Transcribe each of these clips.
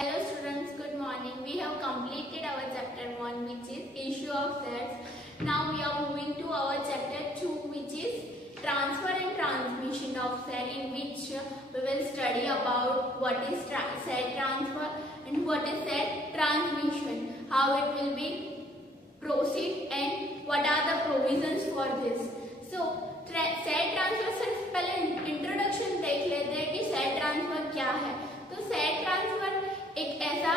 Hello students, good morning. We have completed our chapter 1 which is issue of shares. Now we are moving to our chapter 2 which is transfer and transmission of share, in which we will study about what is share transfer and what is share transmission, how it will be proceed and what are the provisions for this. So share transfer से पहले introduction देख लेते हैं कि share transfer क्या है। तो share transfer एक ऐसा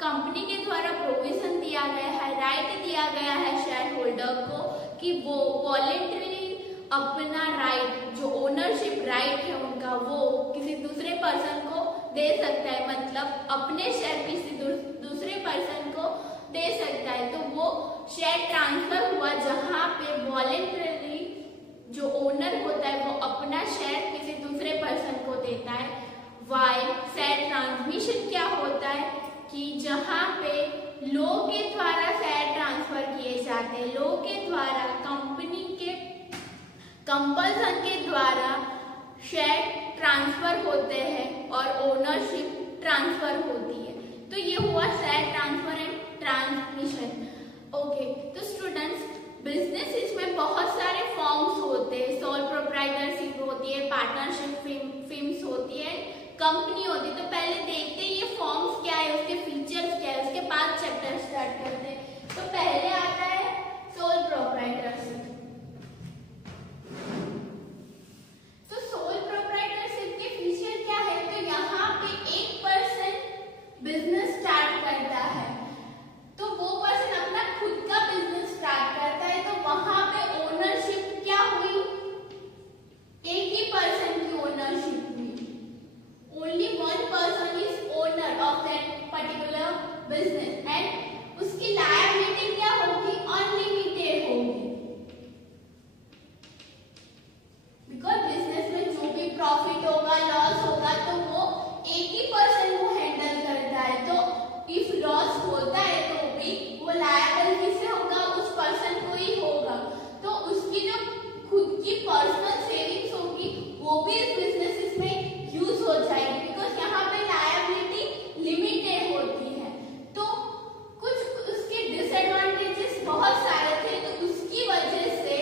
कंपनी के द्वारा प्रोविजन दिया गया है, राइट दिया गया है शेयर होल्डर को कि वो वॉलेंटरी अपना राइट, जो ओनरशिप राइट है उनका, वो किसी दूसरे पर्सन को दे सकता है, मतलब अपने शेयर किसी दूसरे पर्सन को दे सकता है। तो वो शेयर ट्रांसफर हुआ जहां पे वॉलेंटरी जो ओनर होता है वो अपना शेयर किसी दूसरे पर्सन को देता है। वाइल शेयर ट्रांसमिशन क्या होता है कि जहां पे लोग के द्वारा शेयर ट्रांसफर किए जाते हैं, लोग के द्वारा कंपनी के कंपल्सन के द्वारा शेयर ट्रांसफर होते हैं और ओनरशिप ट्रांसफर होती है। तो ये हुआ share transfer and transmission. Okay, तो स्टूडेंट्स बिजनेस इसमें बहुत सारे फॉर्म्स होते हैं, सोल प्रोप्राइटरशिप होती है, पार्टनरशिप फर्म्स होती है, कंपनी होती है। तो पहले देखते हैं ये फॉर्म्स क्या है, उसके फीचर्स क्या है, उसके बाद चैप्टर स्टार्ट करते हैं। तो पहले आता है सोल प्रोप्राइटरशिप। तो सोल प्रोप्राइटरशिप के फीचर क्या है, तो यहाँ पे एक पर्सन बिजनेस स्टार्ट करता है, तो वो पर्सन अपना खुद का बिजनेस स्टार्ट करता है, तो वहां पे ओनरशिप क्या हुई, एक ही पर्सन की ओनरशिप हुई। Only one person is owner of that particular business and उसकी लायबिलिटी क्या होगी, अनलिमिटेड होगी। बिकॉज बिजनेस में जो भी प्रॉफिट होगा, लॉस होगा, तो वो एक ही पर्सन वो हैंडल करता है। तो इफ लॉस होता है तो भी वो लायबल किससे होगा, उस पर्सन को ही होगा। तो उसकी जो खुद की पर्सनल सेविंग्स होगी वो भी इस बिजनेस में यूज हो जाएगी, बिकॉज यहाँ पे लायबिलिटी लिमिटेड होती है। तो कुछ उसके डिसएडवांटेजेस बहुत सारे थे, तो उसकी वजह से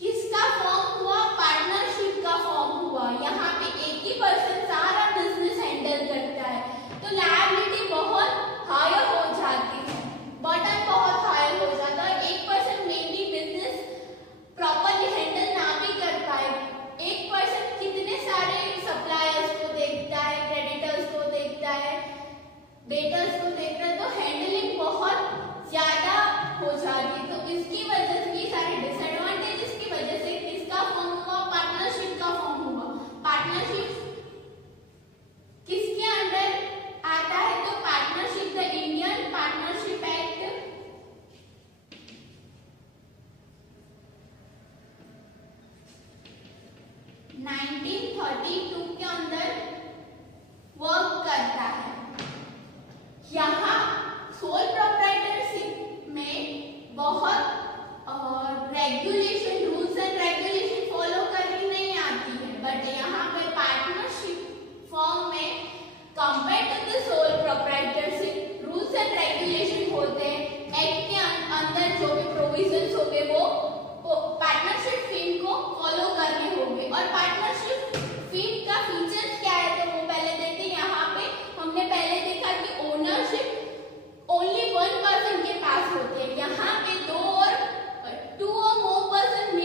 किसका फॉर्म हुआ, पार्टनरशिप का फॉर्म हुआ। यहाँ पे एक ही पर्सन सारा बिजनेस हैंडल करता है, तो लायबिलिटी बहुत हायर हो जाती है, बर्डन बहुत हायर हो जाता है। एक person mainly business properly handle ना भी कर पाए, एक पर्सन कितने सारे सप्लायर्स को देखता है, क्रेडिटर्स को देखता है, डेटर्स को देखता है, तो हैंडलिंग बहुत ज्यादा हो जाती है। तो इसकी वजह से ये सारे डिसएडवांटेजेस की वजह से किसका फॉर्म हुआ, पार्टनरशिप का फॉर्म हुआ। पार्टनरशिप किसके अंडर आता है, तो partnership the Indian partnership act 1932 के अंदर वर्क करता है। यहाँ सोल प्रोप्राइटरशिप में बहुत regulation, rules and regulation follow करनी नहीं आती है, बट यहाँ पे पार्टनरशिप फॉर्म में compare to the sole proprietorship rules and regulation होते हैं। एक्ट के अंदर जो भी प्रोविजंस होंगे वो पार्टनरशिप फर्म को फॉलो करने होंगे। और पार्टनरशिप फर्म का फीचर्स क्या है, तो वो पहले देखते हैं। यहाँ पे हमने पहले देखा कि ओनरशिप ओनली वन पर्सन के पास होती है, यहाँ पे टू और मोर पर्सन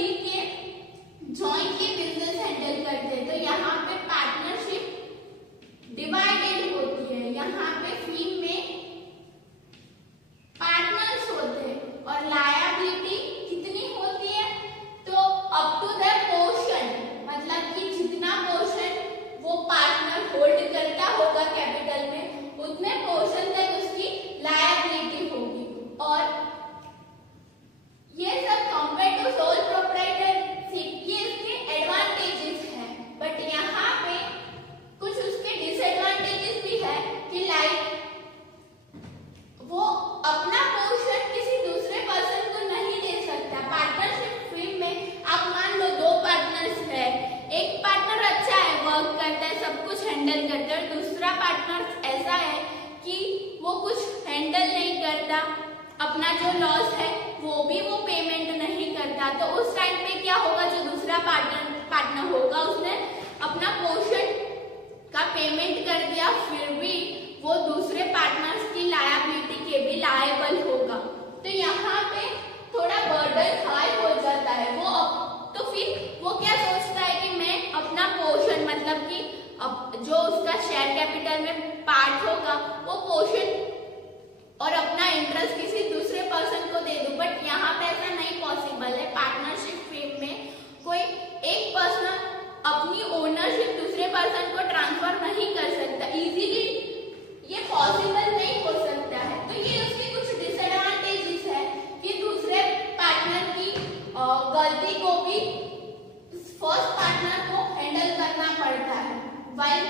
हैंडल नहीं करता, अपना जो लॉस है वो भी वो पेमेंट नहीं करता, तो उस टाइम पे क्या होगा, जो दूसरा पार्टनर होगा उसने अपना पोर्शन का पेमेंट कर दिया, फिर भी वो दूसरे पार्टनर्स की लायबिलिटी के भी लायबल होगा। तो यहाँ पे थोड़ा बर्डन हाई हो जाता है वो तो फिर वो क्या सोचता है कि मैं अपना पोर्शन मतलब कि जो उसका शेयर कैपिटल में पार्ट होगा वो पोर्शन और अपना इंटरेस्ट किसी दूसरे पर्सन को दे दूं, बट यहाँ पे ऐसा नहीं पॉसिबल है। पार्टनरशिप फर्म में कोई एक पर्सन अपनी ओनरशिप दूसरे पर्सन को ट्रांसफर नहीं कर सकता, इजीली ये पॉसिबल नहीं हो सकता है। तो ये उसके कुछ डिसएडवांटेजेस है कि दूसरे पार्टनर की गलती को भी फर्स्ट पार्टनर को हैंडल करना पड़ता है, वाइल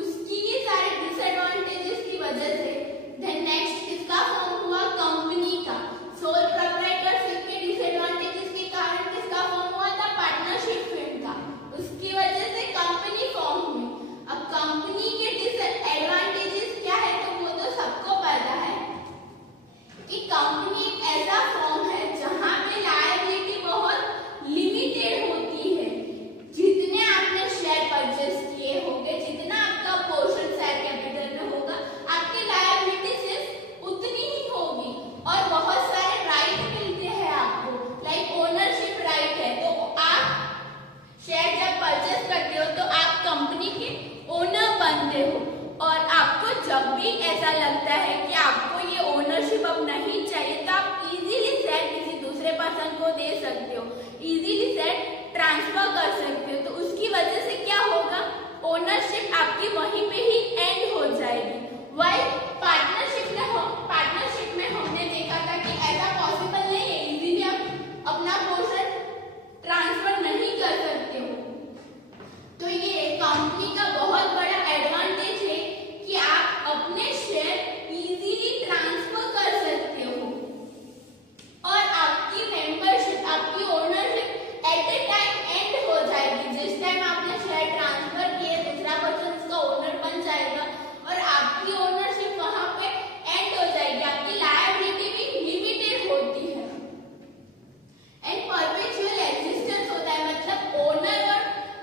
उसकी ये सारे डिसएडवांटेजेस की वजह से देन नेक्स्ट इसका फॉर्म हुआ कंपनी का। सोल प्रोप्राइटरशिप के डिसएडवांटेजेस के कारण किसका फॉर्म हुआ था, पार्टनरशिप फर्म का, उसकी वजह से कंपनी फॉर्म हुई। अब कंपनी के डिसएडवांटेजेस क्या है, तो वो तो सबको पता है कि कंपनी एक ऐसा फॉर्म है जहां पे लायबिलिटी बहुत लिमिटेड होती है। जितने आपने शेयर परचेस किए होंगे, जितना आपका पोर्शन शेयर कैपिटल में होगा, आपकी लायबिलिटी सिर्फ उतनी ही होगी और बहुत सारे राइट मिलते हैं आपको, लाइक ओनरशिप राइट है। तो आप शेयर जब परचेस करते हो तो आप कंपनी के ओनर बनते हो और आपको जब भी ऐसा लगता है कि आपको ये ओनरशिप अब नहीं चाहिए तो आप इजीली शेयर किसी दूसरे पर्सन को दे सकते हो, इजीली शेयर ट्रांसफर कर सकते हो। तो उसकी वजह से क्या होगा, ओनरशिप आपकी वहीं पे ही एंड हो जाएगी। वाइल पार्टनरशिप में हमने देखा था कि ऐसा पॉसिबल नहीं है, इजीली आप अपना पोर्शन ट्रांसफर नहीं कर सकते हो। तो ये कंपनी का बहुत बड़ा एडवांटेज है कि आप अपने शेयर इजीली ट्रांसफर कर सकते हो और आपकी मेंबरशिप, आपकी ownership at a time end हो जाएगी। जिस टाइम आपने शेयर ट्रांसफर किए दूसरा पर्सन उसका ओनर बन जाएगा और आपकी ओनरशिप वहां पे एंड हो जाएगी, आपकी लायबिलिटी भी लिमिटेड होती है। एंड परपेचुअल एग्जिस्टेंस होता है, मतलब ओनर और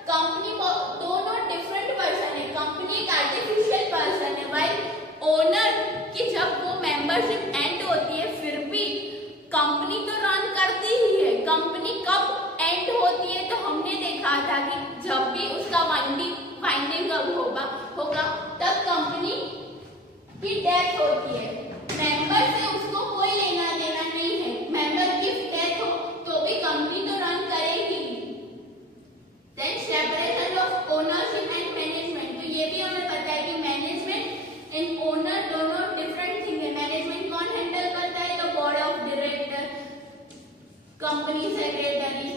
कंपनी दोनों डिफरेंट पर्सन है। कंपनी एक आर्टिफिशियल पर्सन है, वाइल ओनर की जब वो मेंबरशिप एंड होती है फिर भी कंपनी तो रन करती ही है। कंपनी कब एंड होती है, तो हमने देखा था कि जब भी उसका वाइंडिंग कब होगा तब कंपनी की डेथ होती है। मेंबर से उसको कोई लेना देना नहीं है, मेंबर की डेथ हो तो भी कंपनी तो रन करेगी। Then separation of ownership and management, तो ये भी हमें पता है कि मैनेजमेंट एंड ओनर दोनों डिफरेंट थिंग है। मैनेजमेंट कौन हैंडल करता है, तो board of director, company secretary,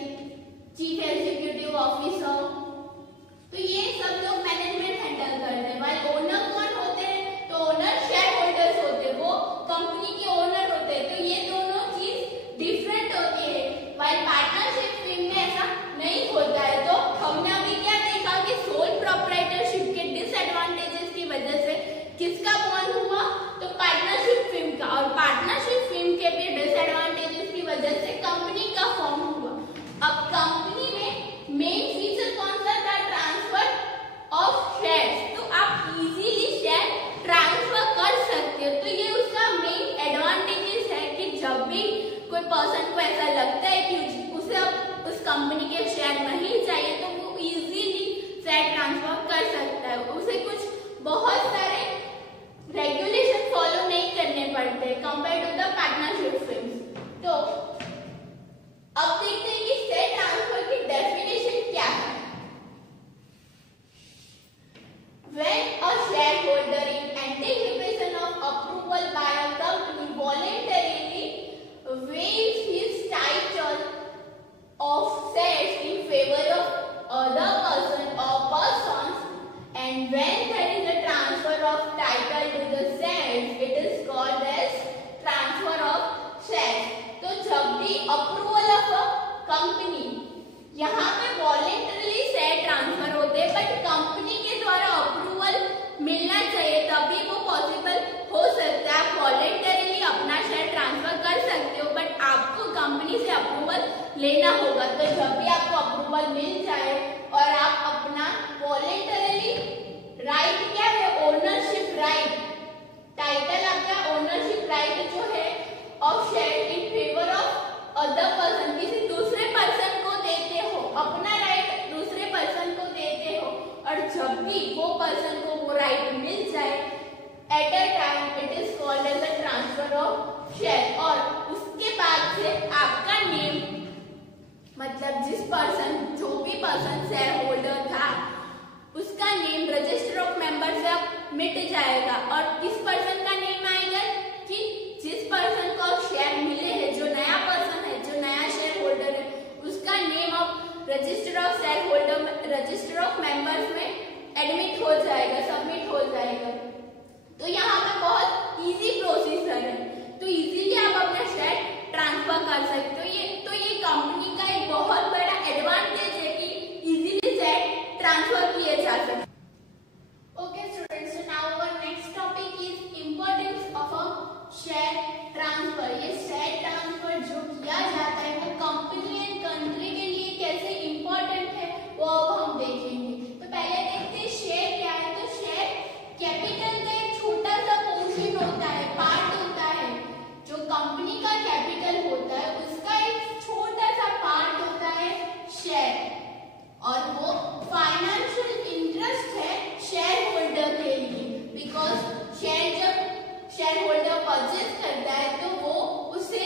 chief executive officer, तो ये सब लोग मैनेजमेंट हैंडल करते हैं। वाइल ओनर कौन होते हैं, तो ओनर शेयर होल्डर्स होते हैं, वो कंपनी के ओनर होते हैं। तो ये दोनों चीज डिफरेंट होती है। वाइल पार्टनरशिप फर्म में ऐसा नहीं होता है। तो हमने अभी क्या देखा कि सोल प्रोप्राइटरशिप के डिसएडवांटेजेस की वजह से किसका बॉन्ड हुआ, तो पार्टनरशिप फर्म का, और पार्टनरशिप फर्म के भी डिसएडवांटेजेस की वजह से कंपनी का फॉर्म हुआ। अब कंपनी में मेन फीचर कौन सा था, ट्रांसफर ऑफ शेयर्स, तो आप इजीली शेयर ट्रांसफर कर सकते हो। तो ये उसका मेन एडवांटेजेस है कि जब भी कोई पर्सन को ऐसा लगता है कि उसे अब उस कंपनी के शेयर नहीं चाहिए तो वो इजीली शेयर ट्रांसफर कर सकता है। उसे कुछ बहुत सारे रेगुलेशन फॉलो नहीं करने पड़ते compare to the partnership firms. तो अब देखते हैं कि शेयर ट्रांसफर की डेफिनेशन क्या है। When a shareholder in anticipation of approval by a company voluntarily waives his title of shares in favor of other person or persons, and when there is a transfer of title to the shares, it is called as transfer of shares. तो जब भी approval of a company, यहाँ पे voluntarily share transfer होते हैं, but company के द्वारा approval मिलना चाहिए तभी वो पॉसिबल हो सकता है। वॉलेंटरी लेना होगा। तो जब भी आपको अप्रूवल मिल जाए और आप अपना वॉलेंटरली राइट क्या है, ओनरशिप राइट, टाइटल आपका ओनरशिप राइट जो है of share in favour of other person, किसी दूसरे पर्सन को देते हो, अपना राइट दूसरे पर्सन को देते हो, और जब भी वो पर्सन को वो राइट मिल जाए at a time it is called as a transfer of share. और उसके बाद से आपका नेम, मतलब जिस पर्सन, जो भी पर्सन शेयर होल्डर था, उसका नेम रजिस्टर ऑफ मेंबर से अब मिट जाएगा और किस पर्सन का नेम आएगा कि जिस पर्सन को शेयर मिले हैं, जो नया पर्सन है, जो नया शेयर होल्डर है, उसका नेम अब register of share holder, register of members में एडमिट हो जाएगा, सबमिट हो जाएगा। तो यहाँ पे बहुत इजी प्रोसीजर है, तो इजीली आप अपना शेयर ट्रांसफर कर सकते हो। ये कंपनी का एक बहुत बड़ा एडवांटेज है कि इजीली शेयर ट्रांसफर किए जा सकते। Okay students, now our next topic is importance of a share transfer. ये शेयर ट्रांसफर जो किया जाता है वो कंपनी एंड कंट्री के लिए कैसे इंपॉर्टेंट है वो अब हम देखेंगे। तो पहले देखते हैं शेयर क्या है। तो शेयर कैपिटल का एक छोटा सा पोर्शन होता है, पार्ट होता है, जो कंपनी का कैपिटल होता है उसका एक छोटा सा पार्ट होता है शेयर, और वो फाइनेंशियल इंटरेस्ट है शेयर होल्डर के लिए। बिकॉज शेयर जब शेयर होल्डर परचेज करता है तो वो उसे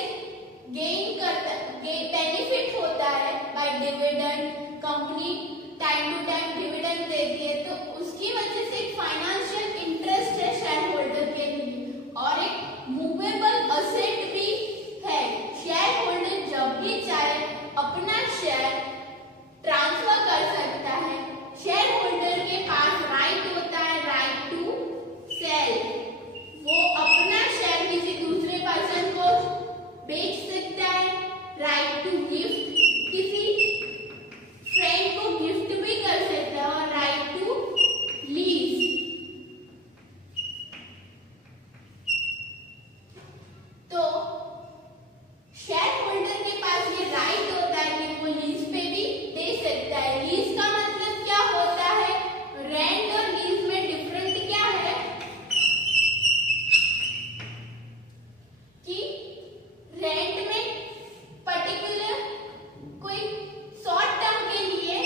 गेन करता है, बेनिफिट होता है by dividend, company time to time dividend देती है, तो उसकी वजह से एक फाइनेंशियल इंटरेस्ट है शेयर होल्डर के लिए। और एक मूवेबल असेट भी है, शेयर होल्डर जब भी चाहे अपना शेयर ट्रांसफर कर सकता है। शेयर होल्डर के पास राइट होता है, राइट टू सेल, वो अपना शेयर किसी दूसरे पर्सन को बेच सकता है, राइट टू गिफ्ट, किसी फ्रेंड को गिफ्ट भी कर सकता है, और राइट टू लीज। तो शेयर होल्डर के पास ये राइट होता है कि वो लीज पे भी दे सकता है। लीज का मतलब क्या होता है, रेंट और लीज में डिफरेंट क्या है कि रेंट में पर्टिकुलर कोई शॉर्ट टर्म के लिए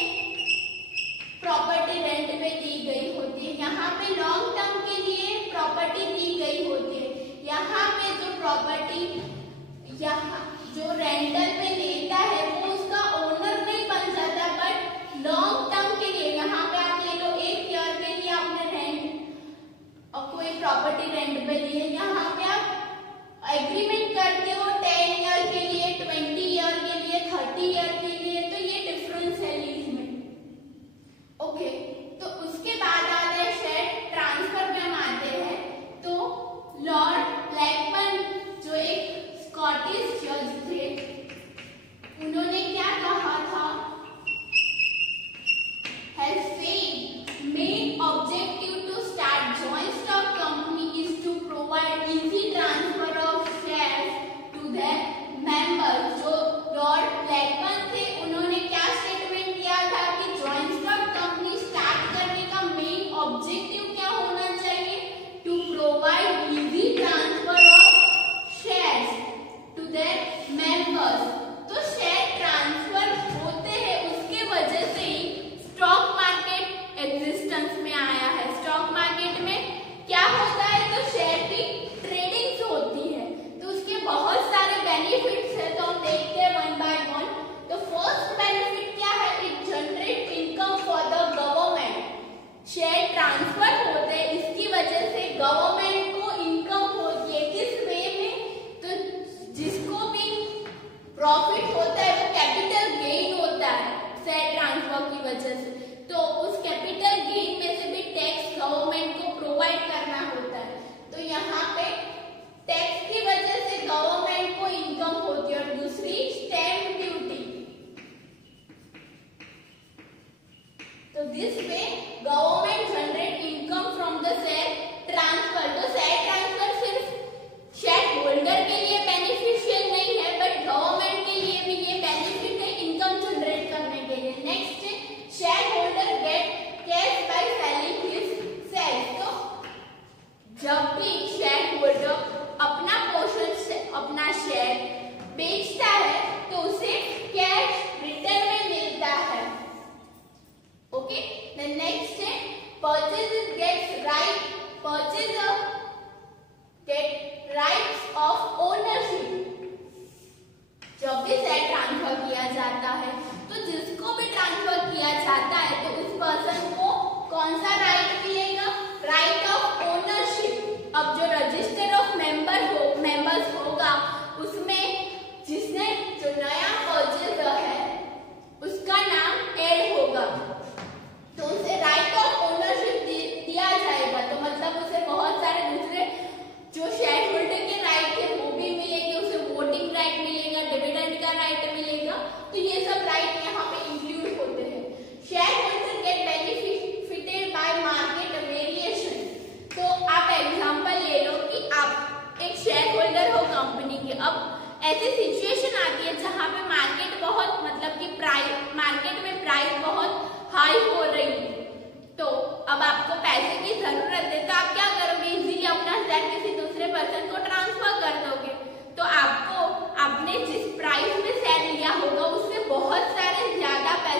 प्रॉपर्टी रेंट पे दी गई होती है, यहाँ पे लॉन्ग टर्म के लिए प्रॉपर्टी दी गई होती है। यहाँ पे जो प्रॉपर्टी यहाँ जो रेंटल पे लेता है वो उसका ओनर नहीं बन जाता, बट लॉन्ग टर्म के लिए, यहाँ पे आप ले लो 1 ईयर के लिए आपने रेंट और कोई प्रॉपर्टी रेंट पे ली है, यहाँ पे आप एग्रीमेंट करते हो 10 ईयर के लिए, 20 ईयर के लिए, 30 ईयर के लिए, तो ये डिफरेंस है लीज में। ओके, तो उसके बाद आते हैं शेयर ट्रांसफर में हम आते हैं। तो लॉर्ड ब्लैकबर्न जो एक स्कॉटिश जज थे, उन्होंने क्या कहा था, has said main objective to start joint stock company is to provide easy transfer of shares to their members। जो लॉर्ड ब्लैकबर्न थे उन्होंने क्या स्टेटमेंट दिया था कि जॉइंट स्टॉक कंपनी स्टार्ट करने का मेन ऑब्जेक्टिव क्या होना चाहिए, to provide easy transfer of shares to their members. तो शेयर ट्रांसफर होते हैं, उसके वजह से ही स्टॉक मार्केट एग्जिस्टेंस में आया है। स्टॉक मार्केट में क्या होता है, तो शेयर की ट्रेडिंग होती है, तो उसके बहुत सारे बेनिफिट्स है, तो हम देखते हैं वन बाय वन। तो फर्स्ट बेनिफिट क्या है, it generate income for the government. Share transfer होते हैं, इसकी वजह से गवर्नमेंट को इनकम होती है। किस वे में, तो जिसको भी प्रॉफिट होता है वो कैपिटल गेन होता है शेयर ट्रांसफर की वजह से, तो उस कैपिटल गेन में से भी टैक्स गवर्नमेंट को प्रोवाइड करना होता है। तो यहाँ पे टैक्स की वजह से गवर्नमेंट को इनकम होती है। और दूसरी स्टैम्प ड्यूटी, तो this way government generate income from the share transfer. तो शेयर ट्रांसफर सिर्फ शेयर होल्डर के लिए बेनिफिशियल नहीं है, बट गवर्नमेंट के लिए भी ये बेनिफिट है बाई हो रही है, तो अब आपको पैसे की जरूरत है, तो आप क्या करोगे, इजीली अपना शेयर किसी दूसरे पर्सन को ट्रांसफर कर दोगे। तो आपको आपने जिस प्राइस में शेयर लिया होगा उससे बहुत सारे ज्यादा पैसे